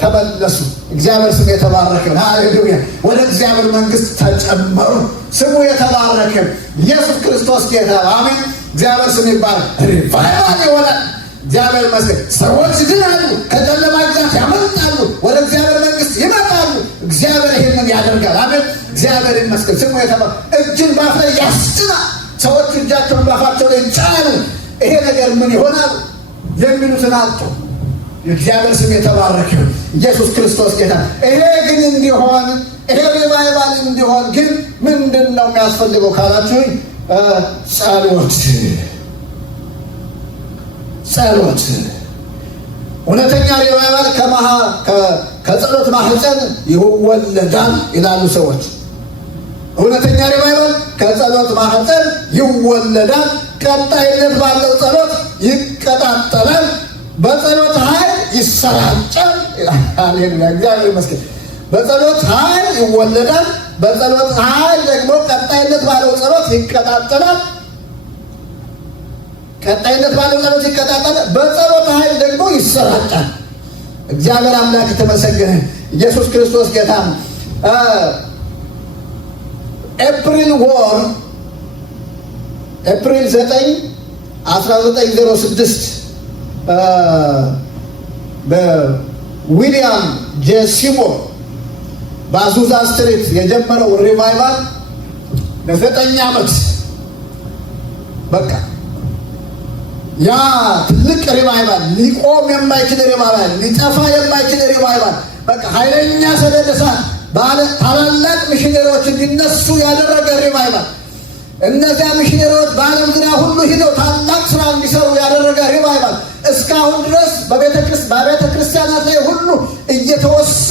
ተመለሱ። እግዚአብሔር ስም የተባረከ። ሃሌሉያ! ወደ እግዚአብሔር መንግስት ተጨመሩ። ስሙ የተባረከ ኢየሱስ ክርስቶስ ጌታ። አሜን። እግዚአብሔር ስም ይባረክ። ሪቫይቫል ይሆናል። እግዚአብሔር ይመስገን። ሰዎች ድናሉ፣ ከጨለማ ግዛት ያመልጣሉ፣ ወደ እግዚአብሔር መንግስት ይመጣሉ። እግዚአብሔር ይህንን ያደርጋል። አሜን። እግዚአብሔር ይመስገን። ስሙ የተባረከ። እጅን ባፍ ላይ ያስጭናል። ሰዎች እጃቸውን ባፋቸው ላይ ጫኑ። ይሄ ነገር ምን ይሆናል የሚሉትን አጡ። የእግዚአብሔር ስም የተባረከ ኢየሱስ ክርስቶስ ጌታ። ይሄ ግን እንዲሆን፣ ይሄ ሪቫይቫል እንዲሆን ግን ምንድን ነው የሚያስፈልገው ካላችሁኝ፣ ጸሎት እውነተኛ ሪቫይቫል ከጸሎት ማህፀን ይወለዳል ይላሉ ሰዎች። እውነተኛ ሪቫይቫል ከጸሎት ማህፀን ይወለዳል። ቀጣይነት ባለው ጸሎት ይቀጣጠላል፣ በጸሎት ኃይል ይሰራጫል ይላል። ሃሌሉያ! እግዚአብሔር ይመስገን። በጸሎት ኃይል ይወለዳል፣ በጸሎት ኃይል ደግሞ ቀጣይነት ባለው ጸሎት ይቀጣጠላል። ቀጣይነት ባለው ጸሎት ይቀጣጠላል፣ በጸሎት ኃይል ደግሞ ይሰራጫል። እግዚአብሔር አምላክ የተመሰገነ። ኢየሱስ ክርስቶስ ጌታ ነው። ኤፕሪል 9 1906 በዊሊያም ጄ ሲሞር በአዙዛ ስትሪት የጀመረው ሪቫይቫል ለ9 ዓመት በቃ ያ ትልቅ ሪቫይቫል፣ ሊቆም የማይችል ሪቫይቫል፣ ሊጠፋ የማይችል ሪቫይቫል፣ በቃ ኃይለኛ ሰደድ እሳት ታላላቅ ሚሽነሪዎች እንዲነሱ ያደረገ ሪቫይቫል፣ እነዚያ ሚሽነሪዎች በዓለም ዙሪያ ሁሉ ሂደው ታላቅ ስራ እንዲሰሩ ያደረገ ሪቫይቫል እስካሁን ድረስ በቤተ ክርስቲያናት ላይ ሁሉ እየተወሳ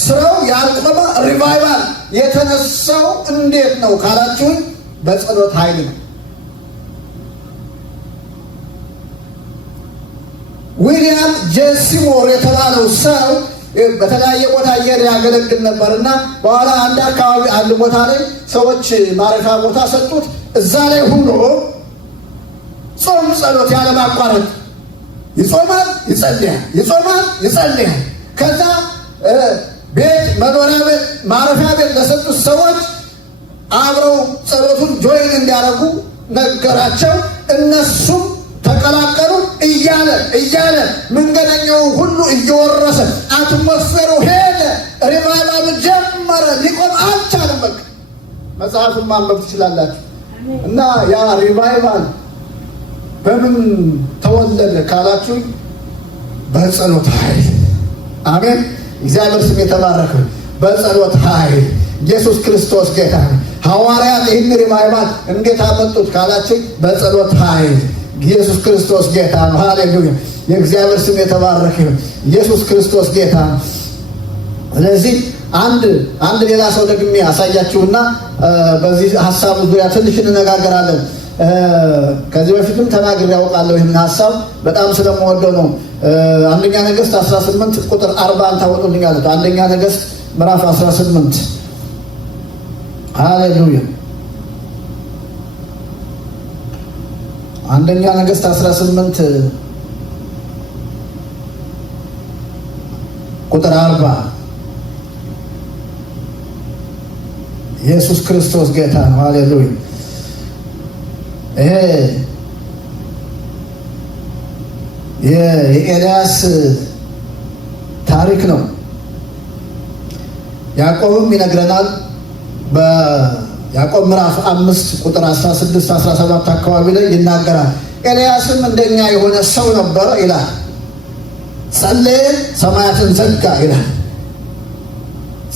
ስራው ያልቆመ ሪቫይቫል የተነሳው እንዴት ነው ካላችሁኝ፣ በጸሎት ኃይል ነው። ዊሊያም ጄ ሲሞር የተባለው ሰው በተለያየ ቦታ እየሄደ ያገለግል ነበርና በኋላ አንድ አካባቢ አንድ ቦታ ላይ ሰዎች ማረፊያ ቦታ ሰጡት። እዛ ላይ ሆኖ ጾም ጸሎት ያለማቋረጥ ይጾማል፣ ይጸልያል፣ ይጾማል፣ ይጸልያል። ከዛ ቤት መኖሪያ ቤት ማረፊያ ቤት ለሰጡት ሰዎች አብረው ጸሎቱን ጆይን እንዲያደርጉ ነገራቸው። እነሱም ተቀላቀሉ። እያለ መንገደኛው ሁሉ እየወረሰ አትሞስፌሩ ሄደ። ሪቫይቫሉ ጀመረ። ሊቆም አልቻለም። በቃ መጽሐፉን ማንበብ ትችላላችሁ። እና ያ ሪቫይቫል በምን ተወለደ ካላችሁ፣ በጸሎት ኃይል። አሜን። እግዚአብሔር ስም የተባረከ። በጸሎት ኃይል ኢየሱስ ክርስቶስ ጌታ ነው። ሐዋርያት ይህን ሪቫይቫል እንዴት አመጡት ካላችሁ፣ በጸሎት ኃይል። ኢየሱስ ክርስቶስ ጌታ ነው። ሃሌሉያ! የእግዚአብሔር ስም የተባረከ ይሁን። ኢየሱስ ክርስቶስ ጌታ ነው። ስለዚህ አንድ ሌላ ሰው ደግሜ አሳያችሁና በዚህ ሀሳብ ዙሪያ ትንሽ እንነጋገራለን። ከዚህ በፊትም ተናግሬ ያውቃለሁ። ይህን ሀሳብ በጣም ስለምወደው ነው። አንደኛ ነገሥት 18 ቁጥር 40 ታወጡልኛለች። አንደኛ ነገሥት ምዕራፍ 18 ሃሌሉያ! አንደኛ ነገሥት 18 ቁጥር 40 ኢየሱስ ክርስቶስ ጌታ ነው። ሃሌሉያ! ይሄ የኤልያስ ታሪክ ነው። ያዕቆብም ይነግረናል። በያዕቆብ ምዕራፍ 5 ቁጥር 16 17 አካባቢ ላይ ይናገራል። ኤልያስም እንደኛ የሆነ ሰው ነበረ ይላል። ጸለየ፣ ሰማያትን ዘጋ ይላል።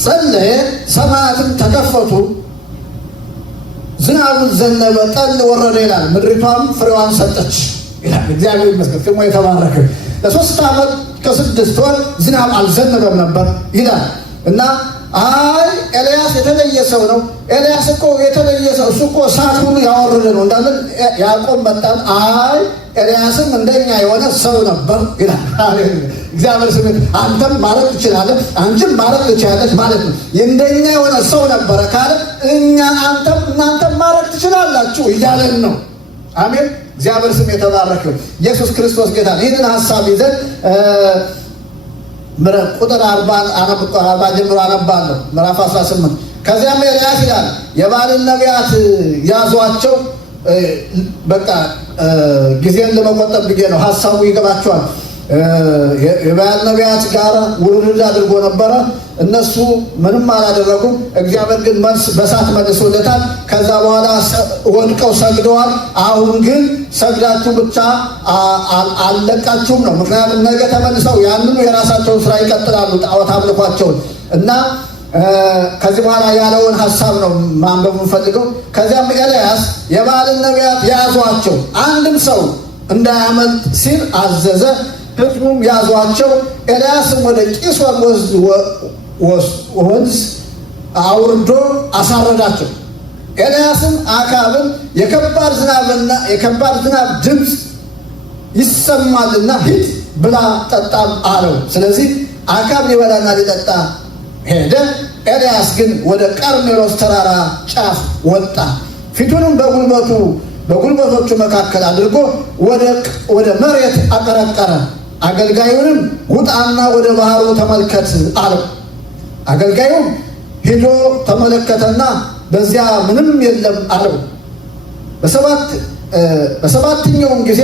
ጸለየ፣ ሰማያትን ተከፈቱ፣ ዝናቡን ዘነበ፣ ጠል ወረደ ይላል። ምድሪቷም ፍሬዋን ሰጠች ይላል። እግዚአብሔር ይመስገን ስሙ የተባረከ። ለ3 ዓመት ከ6 ወር ዝናብ አልዘነበም ነበር ይላል። እና ኤልያስ የተለየ ሰው ነው። ኤልያስ እኮ የተለየ ሰው፣ እሱ እኮ እሳት ሁሉ ያወረደ ነው እንዳለን ያዕቆብ መጣን። ኤልያስም እንደኛ የሆነ ሰው ነበር ይላል። እግዚአብሔር ስም። አንተም ማለት ትችላለህ፣ አንቺም ማለት ትችላለች ማለት ነው። እንደኛ የሆነ ሰው ነበረ ካለ እናንተም ማለት ትችላላችሁ እያለን ነው። አሜን። እግዚአብሔር ስም የተባረከ። ኢየሱስ ክርስቶስ ጌታ። ይህንን ሀሳብ ይዘን ቁጥር 40 ጀምሮ አነባለሁ። ምዕራፍ 18 ከዚያም ኤልያስ ይላል የባልን ነቢያት ያዟቸው። በቃ ጊዜን ለመቆጠብ ብዬ ነው። ሀሳቡ ይገባቸዋል። የባል ነቢያት ጋር ውርድ አድርጎ ነበረ። እነሱ ምንም አላደረጉም። እግዚአብሔር ግን መልስ በሳት መልሶለታል። ከዛ በኋላ ወድቀው ሰግደዋል። አሁን ግን ሰግዳችሁ ብቻ አልለቃችሁም ነው። ምክንያቱም ነገ ተመልሰው ያንኑ የራሳቸውን ስራ ይቀጥላሉ፣ ጣዖት አምልኳቸውን። እና ከዚህ በኋላ ያለውን ሀሳብ ነው ማንበብ የምፈልገው። ከዚያም ኤልያስ የበኣልን ነቢያት ያዟቸው፣ አንድም ሰው እንዳያመልጥ ሲል አዘዘ። ሕዝቡም ያዟቸው። ኤልያስም ወደ ቂሶን ወንዝ አውርዶ አሳረዳቸው። ኤልያስም አክዓብን የከባድ ዝናብ ድምፅ ይሰማልና ሂድ ብላ ጠጣም አለው። ስለዚህ አክዓብ ሊበላና ሊጠጣ ሄደ። ኤልያስ ግን ወደ ቀርሜሎስ ተራራ ጫፍ ወጣ። ፊቱንም በጉልበቶቹ መካከል አድርጎ ወደ መሬት አቀረቀረ። አገልጋዩንም ውጣና ወደ ባህሩ ተመልከት አለው። አገልጋዩም ሄዶ ተመለከተና በዚያ ምንም የለም አለው። በሰባተኛውም ጊዜ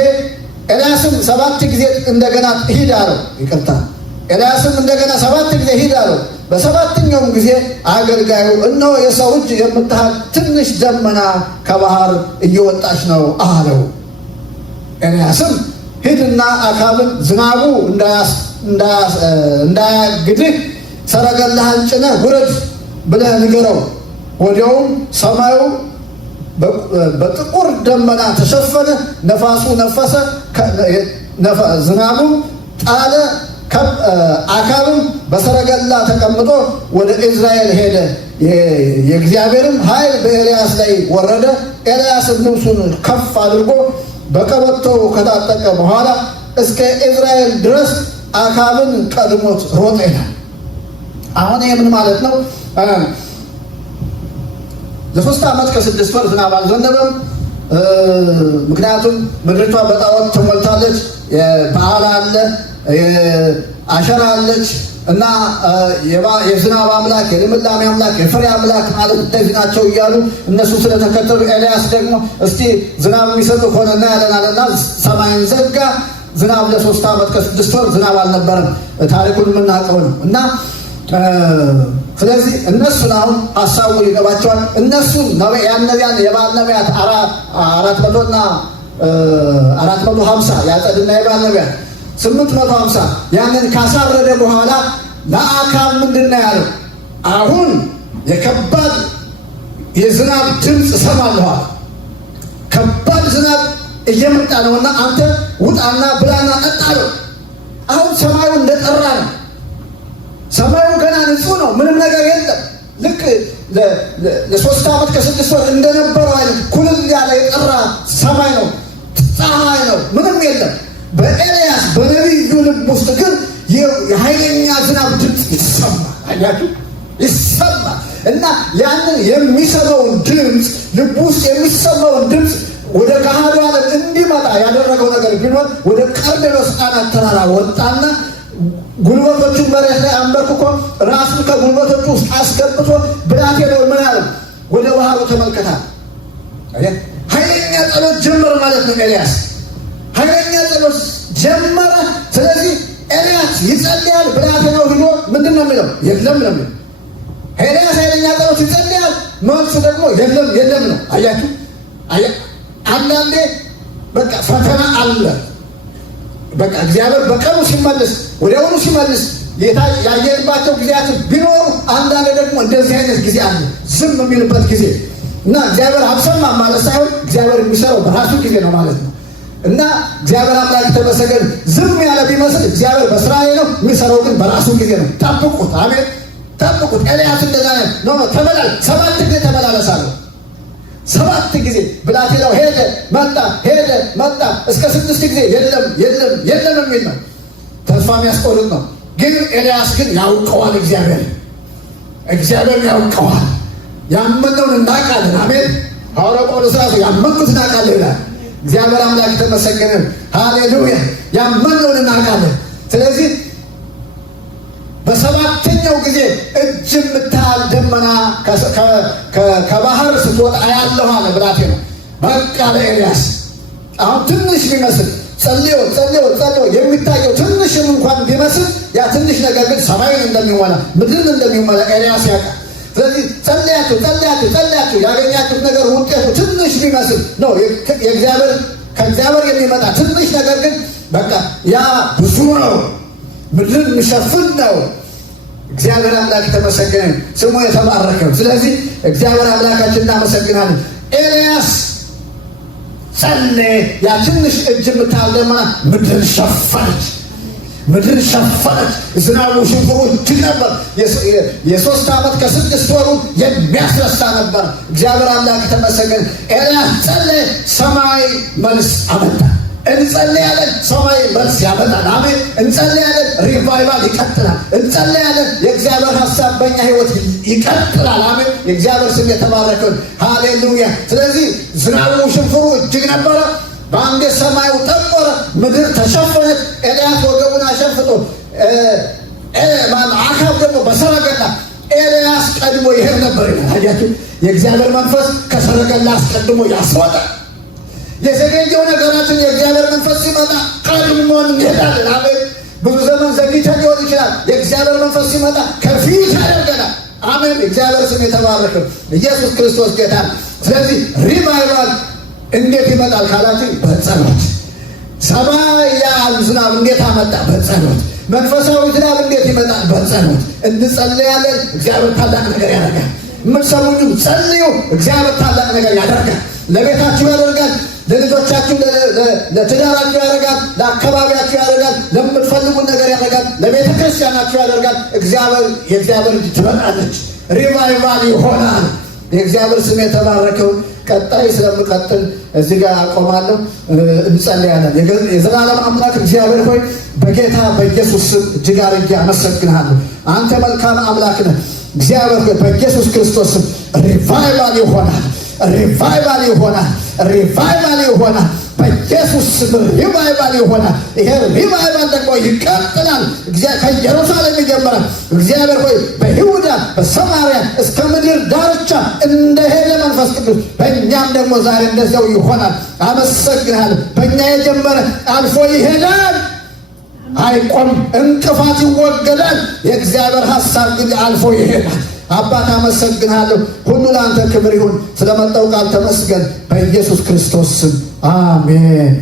ኤልያስም 7 ጊዜ እንደገና ሂድ አለው። ይቅርታ፣ ኤልያስም እንደገና 7 ጊዜ ሂድ አለው። በሰባተኛውም ጊዜ አገልጋዩ እነሆ የሰው እጅ የምታህል ትንሽ ደመና ከባህር እየወጣች ነው አለው። ኤልያስም ሂድና አክዓብን ዝናቡ እንዳያግድህ ሰረገላህን ጭነህ ውረድ ብለህ ንገረው። ወዲያውም ሰማዩ በጥቁር ደመና ተሸፈነ፣ ነፋሱ ነፈሰ፣ ዝናቡም ጣለ። አክዓብም በሰረገላ ተቀምጦ ወደ ኢይዝራኤል ሄደ። የእግዚአብሔርም ኃይል በኤልያስ ላይ ወረደ። ኤልያስም ልብሱን ከፍ አድርጎ በቀበቶው ከታጠቀ በኋላ እስከ ኢይዝራኤል ድረስ አክዓብን ቀድሞት ሮጠ ይላል። አሁን ይህ ምን ማለት ነው? ለ3 ዓመት ከ6 ወር ዝናብ አልዘነበም። ምክንያቱም ምድሪቷ በጣዖት ተሞልታለች። በዓል አለ፣ አሸራ አለች እና የዝናብ አምላክ፣ የልምላሜ አምላክ፣ የፍሬ አምላክ ማለት እነዚህ ናቸው እያሉ እነሱ ስለተከተሉ ኤልያስ ደግሞ እስቲ ዝናብ የሚሰጡ ከሆነ እናያለን አለና ሰማይን ዘጋ። ዝናብ ለ3 ዓመት ከ6 ወር ዝናብ አልነበረም። ታሪኩን የምናውቀው ነው እና ስለዚህ እነሱን አሁን ሀሳቡ ይገባቸዋል። እነሱን ያነዚያን የበዓል ነቢያት 400 እና 450 ያጸድና የበዓል ነቢያት 850 ያንን ካሳረደ በኋላ ለአክዓብ ምንድን ነው ያለው? አሁን የከባድ የዝናብ ድምፅ እሰማለሁ። ከባድ ዝናብ እየመጣ ነውና አንተ ውጣና ብላና ጠጣ አለው። አሁን ሰማዩ እንደጠራ ነው። ሰማዩ ገና ንጹህ ነው፣ ምንም ነገር የለም። ልክ ለ3 ዓመት ከ6 ወር እንደነበረው አይነት ኩልል ያለ የጠራ ሰማይ ነው፣ ፀሐይ ነው፣ ምንም የለም። በኤልያስ በነቢዩ ልብ ውስጥ ግን የኃይለኛ ዝናብ ድምፅ ይሰማል። አያችሁ፣ ይሰማል። እና ያንን የሚሰማውን ድምፅ ልብ ውስጥ የሚሰማውን ድምፅ ወደ ገሃዱ ዓለም እንዲመጣ ያደረገው ነገር ቢኖር ወደ ቀርሜሎስ አናት ተራራ ወጣና ጉልበቶቹን መሬት ላይ አንበርክኮ ራሱን ከጉልበቶቹ ውስጥ አስገብቶ ብላቴናው ምን አለ? ወደ ባህሩ ተመልከታል። ኃይለኛ ጸሎት ጀመረ ማለት ነው። ኤልያስ ኃይለኛ ጸሎት ጀመረ። ስለዚህ ኤልያስ ይጸልያል። ብላቴናው ሂዶ ምንድን ነው የሚለው? የለም ነው የሚለው። ኤልያስ ኃይለኛ ጸሎት ይጸልያል። መልሱ ደግሞ የለም ነው። አያችሁ፣ አንዳንዴ በቃ ፈተና አለ። በቃ እግዚአብሔር በቀኑ ሲመልስ ወዲያውኑ ሲመልስ ያየንባቸው ጊዜያት ቢኖሩ አንዳንድ ደግሞ እንደዚህ አይነት ጊዜ አለ፣ ዝም የሚልበት ጊዜ እና እግዚአብሔር አልሰማም ማለት ሳይሆን እግዚአብሔር የሚሰራው በራሱ ጊዜ ነው ማለት ነው። እና እግዚአብሔር አምላክ የተመሰገነ። ዝም ያለ ቢመስል እግዚአብሔር በስራዬ ነው፣ የሚሰራው ግን በራሱ ጊዜ ነው። ጠብቁት። አሜን፣ ጠብቁት። ኤልያስ እንደዛ ነው። ተመላል 7 ጊዜ ተመላለሳለሁ። 7 ጊዜ ብላቴናው ሄደ መጣ፣ ሄደ መጣ፣ እስከ 6 ጊዜ የለም የሚል ነው። ተስፋ የሚያስቆርጥ ነው። ግን ኤልያስ ግን ያውቀዋል። እግዚአብሔር ያውቀዋል። ያመነውን እናውቃለን። አሜን። ሐዋርያው ጳውሎስ ራሱ ያመንኩት እናውቃለን ይላል። እግዚአብሔር አምላክ የተመሰገነ። ሃሌሉያ። ያመነውን እናውቃለን። ስለዚህ በ7ኛው ጊዜ እጅ የምታህል ደመና ከባህር ስትወጣ አያለሁ አለ ብላቴናው። በቃ ለኤልያስ አሁን ትንሽ ቢመስል ጸልዮ የሚታየው ትንሽም እንኳን ቢመስል ያ ትንሽ ነገር ግን ሰማይን እንደሚሞላ ምድርን እንደሚሞላ ኤልያስ ያውቃል። ስለዚህ ጸልያችሁ ያገኛችሁት ነገር ውጤቱ ትንሽ ቢመስል ነው ከእግዚአብሔር የሚመጣ ትንሽ ነገር ግን በቃ ያ ብዙ ነው፣ ምድርን የሚሸፍን ነው። እግዚአብሔር አምላክ ተመሰገነ፣ ስሙ የተባረከ። ስለዚህ እግዚአብሔር አምላካችን እናመሰግናለን። ኤልያስ ጸለየ። ያ ትንሽ እጅ የምታልደመና ምድር ሸፈነች፣ ምድር ሸፈነች። ዝናቡ ሽንፍሩ እጅግ ነበር። የ3 ዓመት ከ6 ወሩ የሚያስረሳ ነበር። እግዚአብሔር አምላክ ተመሰገነ። ኤልያስ ጸለየ፣ ሰማይ መልስ አመጣ። እንጸልያለን፣ ሰማይ መልስ ያመጣል። አሜን። እንጸልያለን፣ ሪቫይቫል ይቀጥላል። እንጸልያለን፣ የእግዚአብሔር ሀሳብ በእኛ ህይወት ይቀጥላል። አሜን። የእግዚአብሔር ስም የተባረከውን ሃሌሉያ። ስለዚህ ዝናቡ ሽንፍሩ እጅግ ነበረ። በአንዴ ሰማዩ ጠቆረ፣ ምድር ተሸፈነች። ኤልያስ ወገቡን አሸፍቶ አካብ ደግሞ በሰረገላ ኤልያስ ቀድሞ ይሄድ ነበር ይላል። አያችሁ፣ የእግዚአብሔር መንፈስ ከሰረገላ አስቀድሞ ያስወጣል። የዘገየው ነገራችን የእግዚአብሔር መንፈስ ሲመጣ ቀድሞን እንሄዳለን። አሜን። ብዙ ዘመን ዘግይተን ሊሆን ይችላል። የእግዚአብሔር መንፈስ ሲመጣ ከፊት ያደርገናል። አሜን። እግዚአብሔር ስም የተባረከ። ኢየሱስ ክርስቶስ ጌታ። ስለዚህ ሪቫይቫል እንዴት ይመጣል ካላችሁ፣ በጸሎት። ሰማይ ያን ዝናብ እንዴት አመጣ? በጸሎት። መንፈሳዊ ዝናብ እንዴት ይመጣል? በጸሎት። እንጸልያለን፣ እግዚአብሔር ታላቅ ነገር ያደርጋል። የምትሰሙኝም ጸልዩ፣ እግዚአብሔር ታላቅ ነገር ያደርጋል። ለቤታችሁ ያደርጋል፣ ለልጆቻችሁ፣ ለትዳራችሁ ያደርጋል፣ ለአካባቢያችሁ ያደርጋል፣ ለምትፈልጉት ነገር ያደርጋል፣ ለቤተ ክርስቲያናችሁ ያደርጋል። የእግዚአብሔር እጅ ትመጣለች፣ ሪቫይቫል ይሆናል። የእግዚአብሔር ስም የተባረከው። ቀጣይ ስለምቀጥል እዚህ ጋር አቆማለሁ። እንጸልያለን። የዘላለም አምላክ እግዚአብሔር ሆይ በጌታ በኢየሱስ ስም እጅግ አድርጌ አመሰግንሃለሁ። አንተ መልካም አምላክ ነህ። እግዚአብሔር ሆይ በኢየሱስ ክርስቶስ ስም ሪቫይቫል ይሆናል፣ ሪቫይቫል ይሆናል፣ ሪቫይቫል ይሆናል። በኢየሱስ ስም ሪቫይቫል ይሆናል። ይሄ ሪቫይቫል ደግሞ ይቀጥላል። ከኢየሩሳሌም ይጀምራል። እግዚአብሔር ሆይ በይሁዳ በሰማርያ እስከ ምድር ዳርቻ እንደሄደ መንፈስ ቅዱስ በእኛም ደግሞ ዛሬ እንደዚያው ይሆናል። አመሰግናለሁ። በእኛ የጀመረ አልፎ ይሄዳል፣ አይቆም። እንቅፋት ይወገዳል። የእግዚአብሔር ሀሳብ ግን አልፎ ይሄዳል። አባት አመሰግናለሁ። ሁሉ ለአንተ ክብር ይሁን። ስለመጣው ቃል ተመስገን። በኢየሱስ ክርስቶስ ስም አሜን።